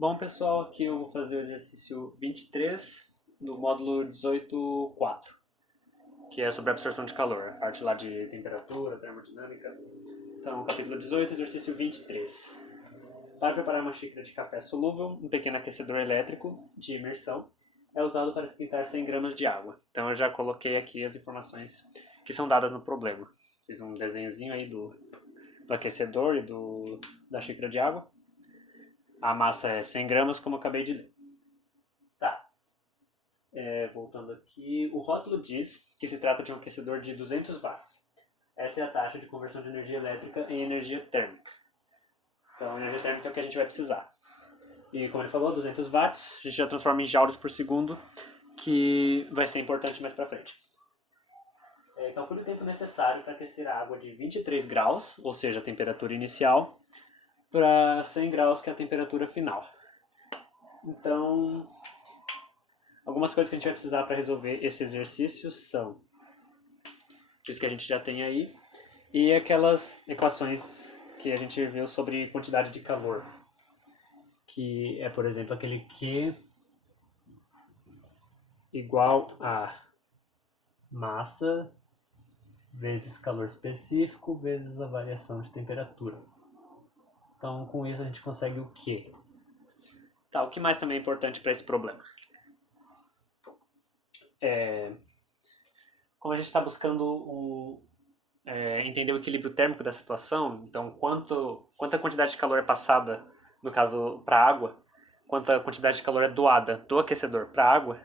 Bom, pessoal, aqui eu vou fazer o exercício 23 do módulo 18.4, que é sobre absorção de calor, a parte lá de temperatura, termodinâmica. Então, capítulo 18, exercício 23. Para preparar uma xícara de café solúvel, um pequeno aquecedor elétrico de imersão é usado para esquentar 100 gramas de água. Então, eu já coloquei aqui as informações que são dadas no problema. Fiz um desenhozinho aí do aquecedor e da xícara de água. A massa é 100 gramas, como eu acabei de ler. Tá. Voltando aqui, o rótulo diz que se trata de um aquecedor de 200 watts. Essa é a taxa de conversão de energia elétrica em energia térmica. Então, energia térmica é o que a gente vai precisar. E como ele falou, 200 watts, a gente já transforma em joules por segundo, que vai ser importante mais pra frente. Calcule o tempo necessário para aquecer a água de 23 graus, ou seja, a temperatura inicial, para 100 graus, que é a temperatura final. Então, algumas coisas que a gente vai precisar para resolver esse exercício são isso que a gente já tem aí e aquelas equações que a gente viu sobre quantidade de calor, que é, por exemplo, aquele Q igual a massa vezes calor específico vezes a variação de temperatura. Então, com isso a gente consegue o Q. Tá, o que mais também é importante para esse problema? Como a gente está buscando entender o equilíbrio térmico da situação, então quanta quantidade de calor é passada, no caso, para a água, quanta quantidade de calor é doada do aquecedor para a água,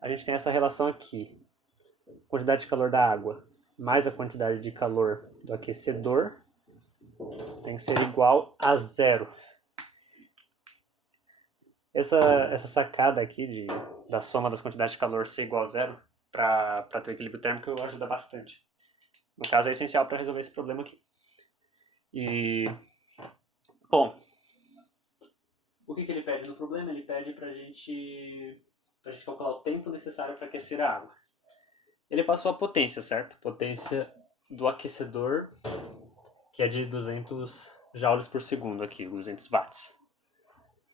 a gente tem essa relação aqui. Quantidade de calor da água mais a quantidade de calor do aquecedor tem que ser igual a zero. Essa sacada aqui da soma das quantidades de calor ser igual a zero para ter o equilíbrio térmico ajuda bastante. No caso, é essencial para resolver esse problema aqui. E, bom, o que ele pede no problema? Ele pede para a gente calcular o tempo necessário para aquecer a água. Ele passou a potência, certo? Potência do aquecedor, que é de 200 joules por segundo aqui, 200 watts.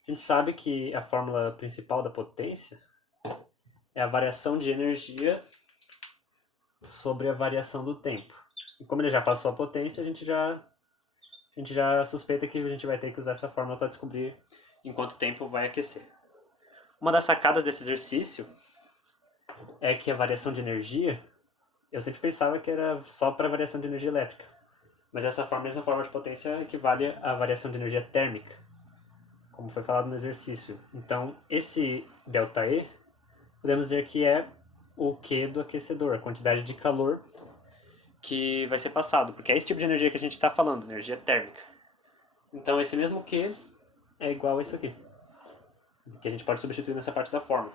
A gente sabe que a fórmula principal da potência é a variação de energia sobre a variação do tempo. E como ele já passou a potência, a gente já suspeita que a gente vai ter que usar essa fórmula para descobrir em quanto tempo vai aquecer. Uma das sacadas desse exercício é que a variação de energia, eu sempre pensava que era só para a variação de energia elétrica, mas essa mesma forma de potência equivale à variação de energia térmica, como foi falado no exercício. Então, esse ΔE, podemos dizer que é o Q do aquecedor, a quantidade de calor que vai ser passado, porque é esse tipo de energia que a gente está falando, energia térmica. Então, esse mesmo Q é igual a isso aqui, que a gente pode substituir nessa parte da fórmula.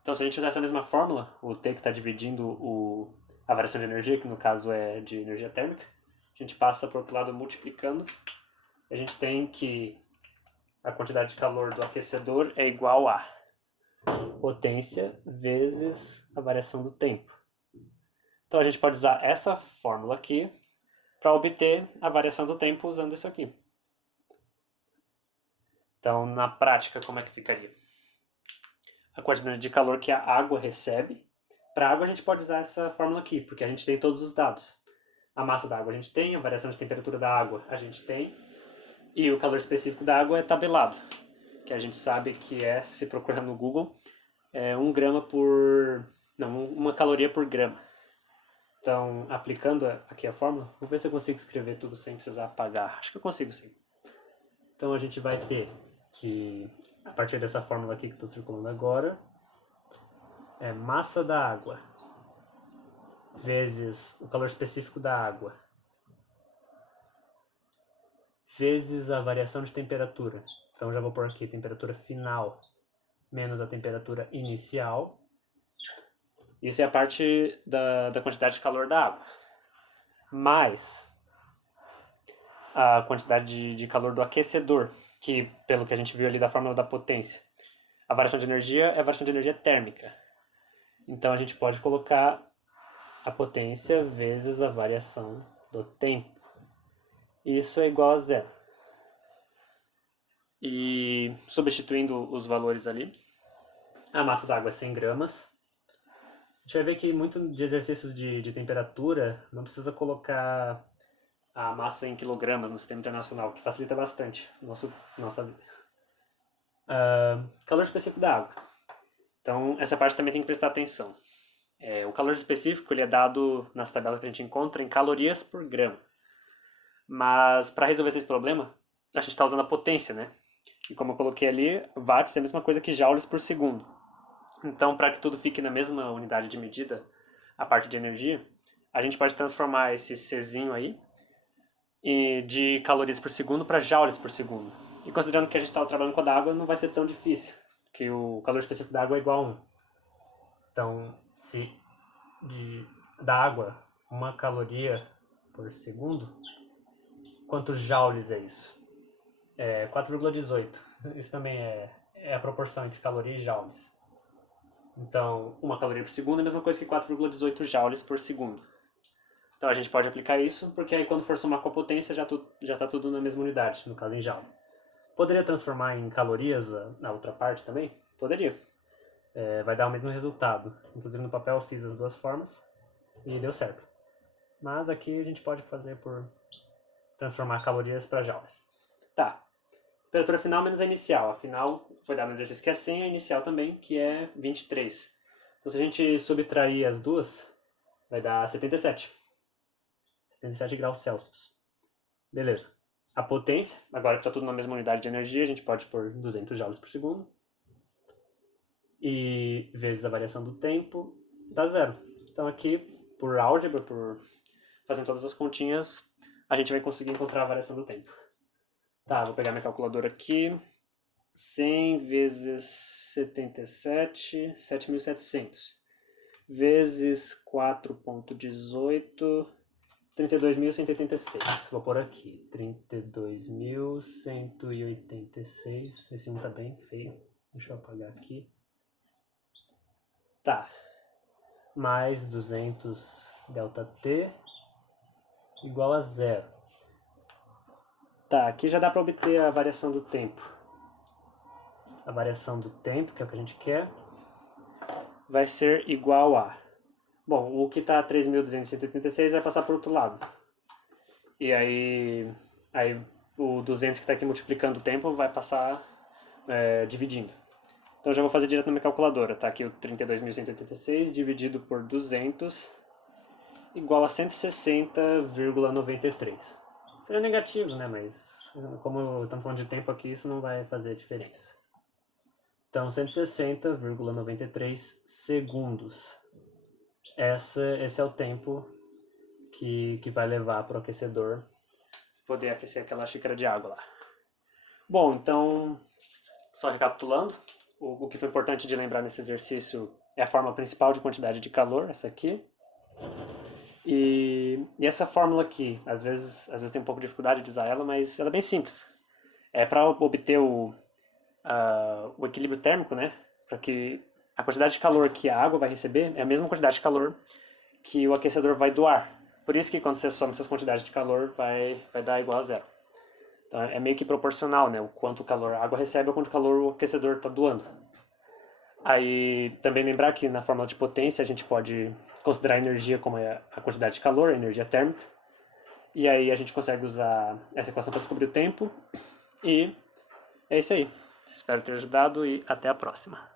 Então, se a gente usar essa mesma fórmula, o T que está dividindo a variação de energia, que no caso é de energia térmica, a gente passa para o outro lado multiplicando, a gente tem que a quantidade de calor do aquecedor é igual a potência vezes a variação do tempo. Então, a gente pode usar essa fórmula aqui para obter a variação do tempo usando isso aqui. Então, na prática, como é que ficaria? A quantidade de calor que a água recebe. Para a água, a gente pode usar essa fórmula aqui, porque a gente tem todos os dados. A massa da água a gente tem, a variação de temperatura da água a gente tem, e o calor específico da água é tabelado, que a gente sabe que é, se procurar no Google, é 1 grama por... não, 1 caloria por grama. Então, aplicando aqui a fórmula, vou ver se eu consigo escrever tudo sem precisar apagar. Acho que eu consigo sim. Então, a gente vai ter que, a partir dessa fórmula aqui que estou circulando agora, é massa da água vezes o calor específico da água vezes a variação de temperatura. Então, já vou pôr aqui temperatura final menos a temperatura inicial. Isso é a parte da quantidade de calor da água. Mais a quantidade de calor do aquecedor, que pelo que a gente viu ali da fórmula da potência, a variação de energia é a variação de energia térmica. Então a gente pode colocar a potência vezes a variação do tempo. Isso é igual a zero. E substituindo os valores ali, a massa da água é 100 gramas. A gente vai ver que muito de exercícios de temperatura não precisa colocar a massa em quilogramas no sistema internacional, que facilita bastante nossa vida. Calor específico da água. Então, essa parte também tem que prestar atenção. O calor específico ele é dado nas tabelas que a gente encontra em calorias por grama. Mas, para resolver esse problema, a gente está usando a potência, né? E como eu coloquei ali, watts é a mesma coisa que joules por segundo. Então, para que tudo fique na mesma unidade de medida, a parte de energia, a gente pode transformar esse Czinho aí de calorias por segundo para joules por segundo. E considerando que a gente estava trabalhando com a da água, não vai ser tão difícil, porque o calor específico da água é igual a 1. Então, se da água 1 caloria por segundo, quantos joules é isso? 4,18. Isso também é a proporção entre caloria e joules. Então, 1 caloria por segundo é a mesma coisa que 4,18 joules por segundo. Então a gente pode aplicar isso, porque aí quando for somar com a potência já está tudo na mesma unidade, no caso em joule. Poderia transformar em calorias a outra parte também? Poderia. Vai dar o mesmo resultado. Inclusive no papel eu fiz as duas formas e deu certo. Mas aqui a gente pode fazer por transformar calorias para joules. Tá. Temperatura final menos a inicial. A final foi dado no exercício que é 100, a inicial também, que é 23. Então se a gente subtrair as duas, vai dar 77. 77 graus Celsius. Beleza. A potência, agora que está tudo na mesma unidade de energia, a gente pode pôr 200 joules por segundo. E vezes a variação do tempo, dá zero. Então aqui, por álgebra, por fazendo todas as continhas, a gente vai conseguir encontrar a variação do tempo. Tá, vou pegar minha calculadora aqui. 100 vezes 77, 7.700. Vezes 4,18... 32.186. Vou pôr aqui. 32.186. Esse 1 tá bem feio. Deixa eu apagar aqui. Tá. Mais 200 ΔT igual a 0. Tá, aqui já dá para obter a variação do tempo. A variação do tempo, que é o que a gente quer, vai ser igual a... Bom, o que está a 3.286 vai passar para o outro lado. E aí o 200 que está aqui multiplicando o tempo vai passar dividindo. Então já vou fazer direto na minha calculadora. Tá aqui o 32.186 dividido por 200 igual a 160,93. Seria negativo, né? Mas como estamos falando de tempo aqui, isso não vai fazer diferença. Então 160,93 segundos. Esse é o tempo que vai levar para o aquecedor poder aquecer aquela xícara de água lá. Bom, então, só recapitulando, o que foi importante de lembrar nesse exercício é a fórmula principal de quantidade de calor, essa aqui. E essa fórmula aqui, às vezes tem um pouco de dificuldade de usar ela, mas ela é bem simples. É para obter o equilíbrio térmico, né? Para que a quantidade de calor que a água vai receber é a mesma quantidade de calor que o aquecedor vai doar. Por isso que quando você soma essas quantidades de calor, vai dar igual a 0. Então é meio que proporcional, né? O quanto calor a água recebe ou quanto calor o aquecedor está doando. Aí também lembrar que na fórmula de potência a gente pode considerar a energia como a quantidade de calor, a energia térmica. E aí a gente consegue usar essa equação para descobrir o tempo. E é isso aí. Espero ter ajudado e até a próxima.